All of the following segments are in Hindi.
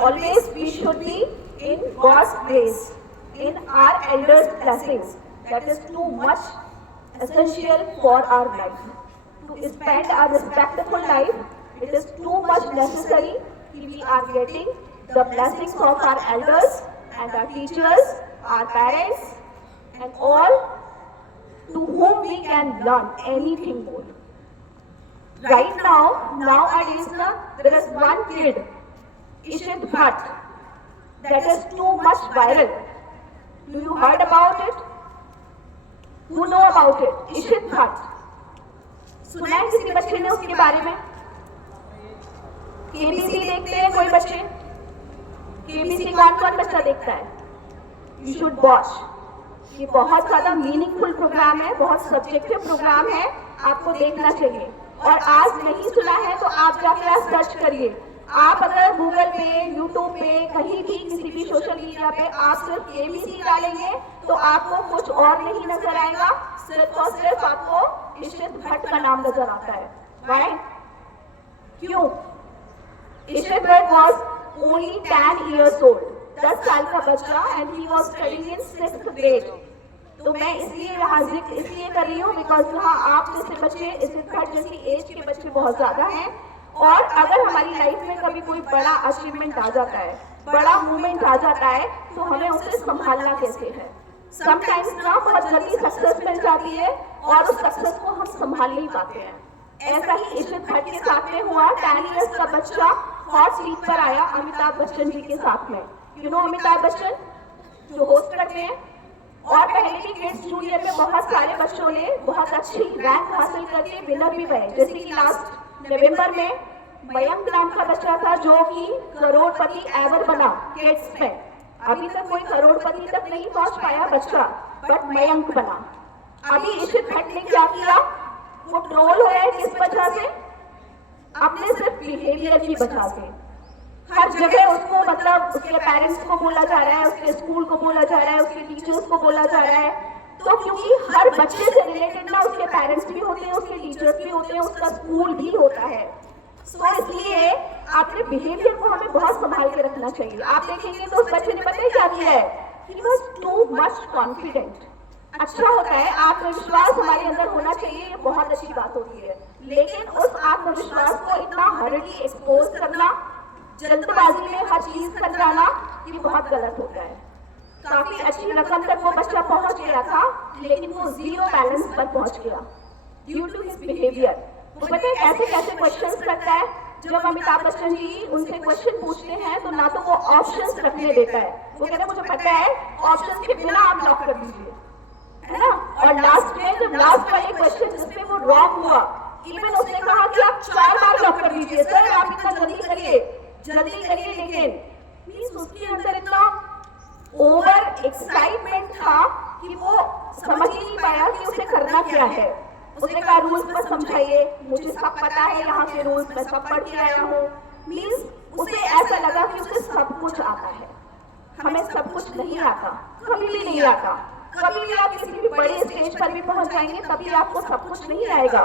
Always we should be in God's grace, in our elders' blessings. That is too much essential for our life. To spend a respectful life, it is too much necessary that we are getting the blessings of our elders and our teachers, our parents, and all to whom we can learn anything more. Right now, nowadays, there is one kid, Ishit Bhatt, that is too much viral. Do you heard about it? Who know about it? Ishit Bhatt. सुना है किसी बच्चे ने उसके बारे में? केबीसी देखते हैं कोई बच्चे? केबीसी कौन बच्चा देखता है? You should watch. ये बहुत ज़्यादा मीनिंगफुल प्रोग्राम है, बहुत सब्जेक्टिव प्रोग्राम है, आपको देखना चाहिए। और आज नहीं सुना है तो आप जाकर सर्च करिए। आप अगर गूगल पे, यूट्यूब पे, कहीं भी किसी भी सोशल मीडिया पे आप सिर्फ केबीसी डालेंगे तो आपको कुछ और नहीं नजर आएगा, सिर्फ और सिर्फ आपको इशित भट्ट का नाम नजर आता है। Why? क्यों? इशित Bhatt was only 10 years old, 10 साल का बच्चा, and he was studying in 6th grade. तो मैं इसलिए यहाँ जिक्र इसलिए कर रही हूँ बिकॉज यहाँ आप जैसे बच्चे, इशित भट्ट जैसी एज के बच्चे बहुत ज्यादा हैं। और अगर हमारी लाइफ में कभी कोई बड़ा अचीवमेंट आ जाता है, बड़ा मूवमेंट आ जाता है, तो हमें उसे संभालना कैसे है। समटाइम्स ना बहुत जल्दी सक्सेस मिल जाती है और उस सक्सेस को हम संभाल नहीं पाते हैं। ऐसा ही इशित भट्ट के साथ में हुआ। 10 इयर्स का बच्चा हॉट सीट पर आया अमिताभ बच्चन जी के साथ में। यू नो अमिताभ बच्चन जो होस्ट करते हैं, और पहले भी किड्स जूनियर में बहुत सारे बच्चों ने बहुत अच्छी रैंक हासिल करके विनर भी बने। जैसे कि लास्ट नवंबर में मयंक नाम का बच्चा था जो कि करोड़पति एवर बना किड्स में। अभी तक कोई करोड़पति तक नहीं पहुंच पाया बच्चा, बट मयंक बना। अभी इशित भट्ट ने क्या किया, वो ट्रोल हो रहा है किस वजह से? अपने सिर्फ बिहेवियर की वजह से। हर जगह उसको मतलब उसके पेरेंट्स को बोला जा रहा है, उसके स्कूल को बोला जा रहा है, उसके टीचर्स को बोला जा रहा है। तो क्योंकि हर बच्चे से रिलेटेड ना उसके पेरेंट्स भी होते हैं, उसके टीचर्स भी होते हैं, उसका स्कूल भी होता है। सो इसलिए अपने बिहेवियर को हमें बहुत संभाल के रखना चाहिए। आप देखेंगे तो उस बच्चे ने पता है क्या किया है? He was too much confident. अच्छा होता है, आत्मविश्वास हमारे अंदर होना चाहिए, ये बहुत अच्छी बात होती है, लेकिन उस आत्मविश्वास को इतना हर्डली एक्सपोज करना, जल्दबाजी में हर चीज कर जाना, ये बहुत गलत होता है। काफी अच्छी रकम तक वो बच्चा पहुंच गया था, लेकिन वो 0 बैलेंस पर पहुंच गया ड्यू टू हिज बिहेवियर। वो पता है कैसे कैसे क्वेश्चंस करता है। जब अमिताभ बच्चन जी उनसे क्वेश्चन पूछते हैं तो ना तो वो ऑप्शंस रखने देता है, वो कहता है मुझे पता है, ऑप्शंस के बिना आप लॉक कर दीजिए, है ना। और लास्ट में जब लास्ट वाले क्वेश्चन जिसपे वो रॉन्ग हुआ, इवन उसने कहा कि आप 4 बार लॉक कर दीजिए, सर आप इतना जल्दी करिए, लेकिन प्लीज उसके अंदर इतना ओवर एक्साइटमेंट था कि वो समझ ही नहीं पाया कि उसे करना क्या है। उसने कहा रूल्स पर समझाइए, मुझे सब पता है, यहाँ के रूल्स मैं सब पढ़ के आया हूँ। मीन्स उसे ऐसा लगा कि उसे सब कुछ आता है। हमें सब कुछ नहीं आता, कभी भी नहीं आता। कभी भी आप किसी भी बड़े स्टेज पर भी पहुंच जाएंगे, कभी आपको सब कुछ नहीं आएगा।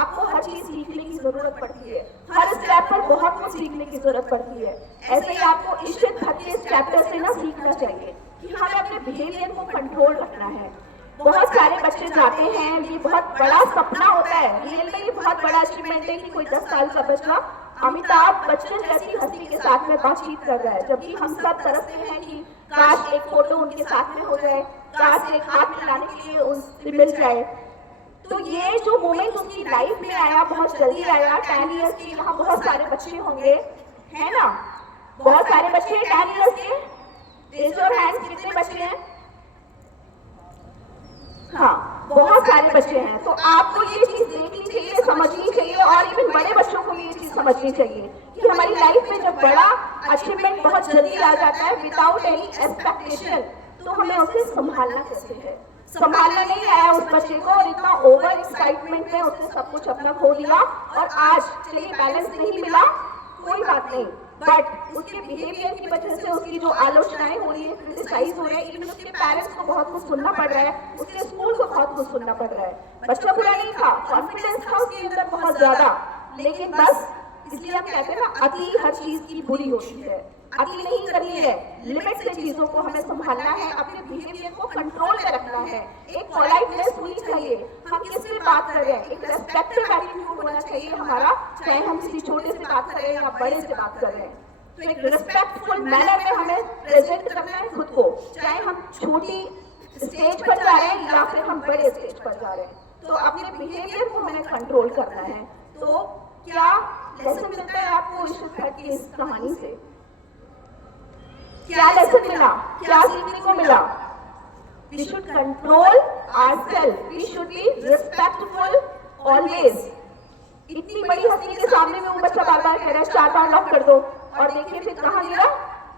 आपको हर चीज सीखने की जरूरत पड़ती है, हर स्टेप पर बहुत कुछ सीखने की जरूरत पड़ती है। ऐसे ही आपको इशित भट्ट के चैप्टर से ना सीखना चाहिए कि हमें अपने बिहेवियर को कंट्रोल रखना है। बहुत सारे बच्चे जाते हैं, ये बहुत बड़ा सपना होता है, रियल में ये बहुत बड़ा अचीवमेंट है कि कोई 10 साल का बच्चा अमिताभ बच्चन जैसी हस्ती के साथ में बातचीत कर रहा है। जबकि हम सब तरसते हैं कि काश एक फोटो उनके साथ में हो जाए, काश एक हाथ मिलाने के लिए उनसे मिल जाए। तो ये जो मोमेंट उनकी लाइफ में आया, बहुत जल्दी आया। 10 इयर्स के यहाँ बहुत सारे बच्चे होंगे, है ना, बहुत सारे बच्चे 10 इयर्स के। रेज योर हैंड्स, कितने बच्चे हैं? हाँ, बहुत सारे बच्चे हैं। तो आपको ये चीज देखनी चाहिए, समझनी चाहिए, और इवन बड़े बच्चों को भी ये चीज समझनी चाहिए कि हमारी लाइफ में जब बड़ा अचीवमेंट बहुत जल्दी आ जाता है विदाउट एनी एक्सपेक्टेशन, तो हमें उसे संभालना कैसे है। संभालना नहीं आया उस बच्चे को, और इतना ओवर एक्साइटमेंट में उसने सब कुछ अपना खो दिया। और आज चलिए बैलेंस नहीं मिला, कोई बात नहीं, बट उसके बिहेवियर की वजह से उसकी जो आलोचनाएं हो रही है, क्रिटिसाइज हो रहे हैं, इवन उसके पेरेंट्स को बहुत कुछ सुनना पड़ रहा है, उसके स्कूल को बहुत कुछ सुनना पड़ रहा है। बच्चा बुरा नहीं था, कॉन्फिडेंस था उसके अंदर बहुत ज्यादा, लेकिन बस इसलिए हम कहते हैं ना, अति हर चीज की बुरी होती है। अति नहीं करनी है, लिमिट से चीजों को हमें संभालना है, अपने बिहेवियर को कंट्रोल में रखना है। एक पोलाइटनेस होनी चाहिए, हम किससे बात कर रहे हैं, एक रेस्पेक्टिव एटीट्यूड होना चाहिए हमारा, चाहे हम किसी छोटे से बात कर रहे हैं या बड़े से बात कर रहे हैं। तो एक रिस्पेक्टफुल मैनर में हमें प्रेजेंट करना है खुद को, चाहे हम छोटी स्टेज पर जा रहे हैं या फिर हम बड़े स्टेज पर जा रहे हैं। तो अपने बिहेवियर को हमें कंट्रोल करना है। तो क्या लेसन मिलता है आपको ईश्वर भट्ट की इस कहानी से? क्या लेसन मिला, क्या सीखने को मिला? We should control ourselves. We should be respectful always. इतनी बड़ी हस्ती के सामने में वो बच्चा बार बार कह रहा है 4 बार लॉक कर दो, और देखिए फिर कहाँ गिरा,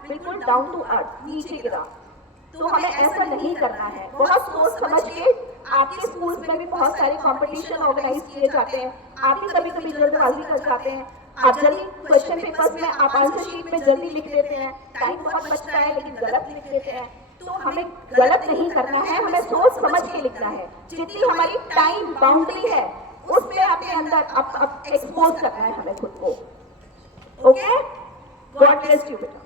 बिल्कुल डाउन टू अर्थ, नीचे गिरा। तो हमें ऐसा नहीं करना है। बहुत सोच समझ के, आपके स्कूल में भी बहुत सारे कंपटीशन ऑर्गेनाइज किए जाते हैं, आप भी कभी कभी जल्दबाजी कर जाते हैं, आप जल्दी क्वेश्चन पेपर्स में आप आंसर शीट में जल्दी लिख देते हैं, टाइम बहुत बचता है लेकिन गलत लिख देते हैं। तो हमें गलत नहीं करना है, हमें सोच समझ के लिखना है। जितनी हमारी टाइम बाउंड्री है उस पे अपने अंदर एक्सपोज करना है हमें खुद को। ओके, गॉड ब्लेस यू बेटा।